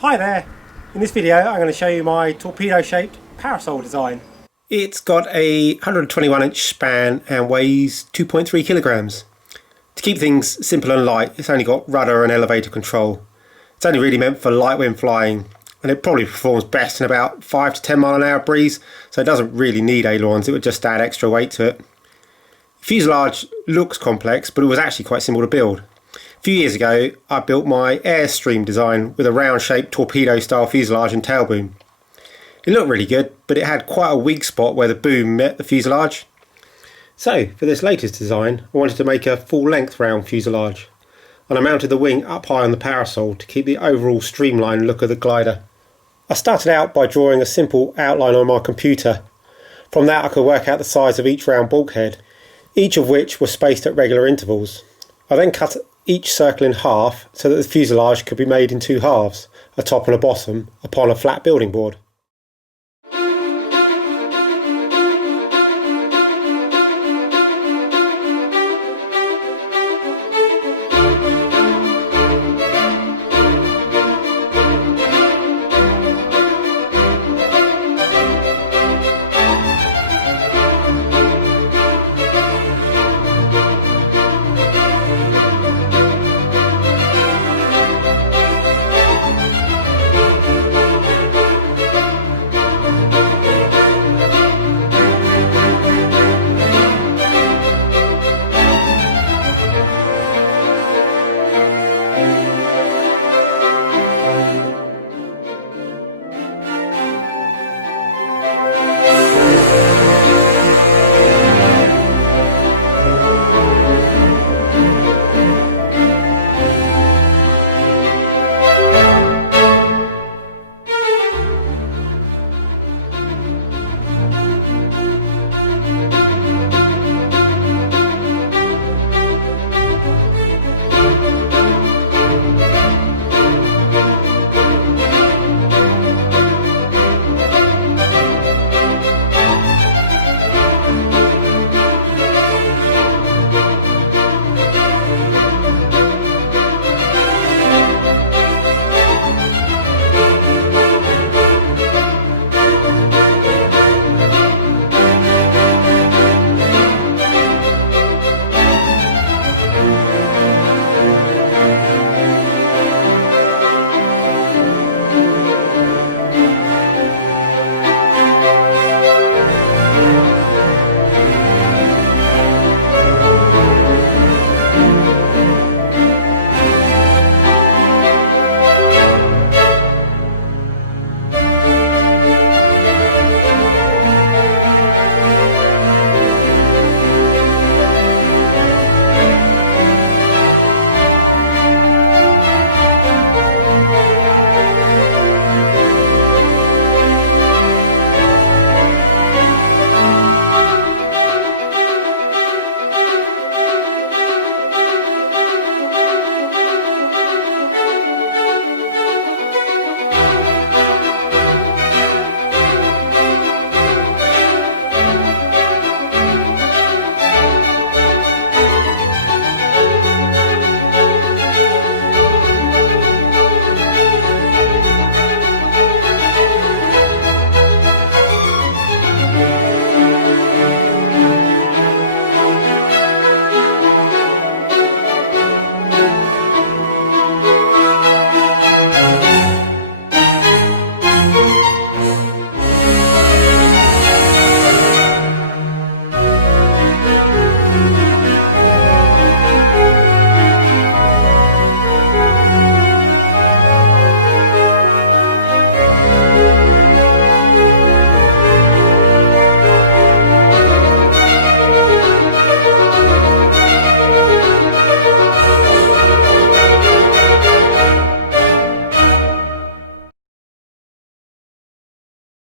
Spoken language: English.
Hi there! In this video I'm going to show you my torpedo shaped parasol design. It's got a 121-inch span and weighs 2.3 kilograms. To keep things simple and light, it's only got rudder and elevator control. It's only really meant for light wind flying, and it probably performs best in about 5 to 10 mile an hour breeze, so it doesn't really need ailerons, it would just add extra weight to it. The fuselage looks complex, but it was actually quite simple to build. A few years ago I built my Airstream design with a round shaped torpedo style fuselage and tail boom. It looked really good, but it had quite a weak spot where the boom met the fuselage. So for this latest design I wanted to make a full length round fuselage, and I mounted the wing up high on the parasol to keep the overall streamlined look of the glider. I started out by drawing a simple outline on my computer. From that I could work out the size of each round bulkhead, each of which was spaced at regular intervals. I then cut each circle in half so that the fuselage could be made in two halves, a top and a bottom, upon a flat building board.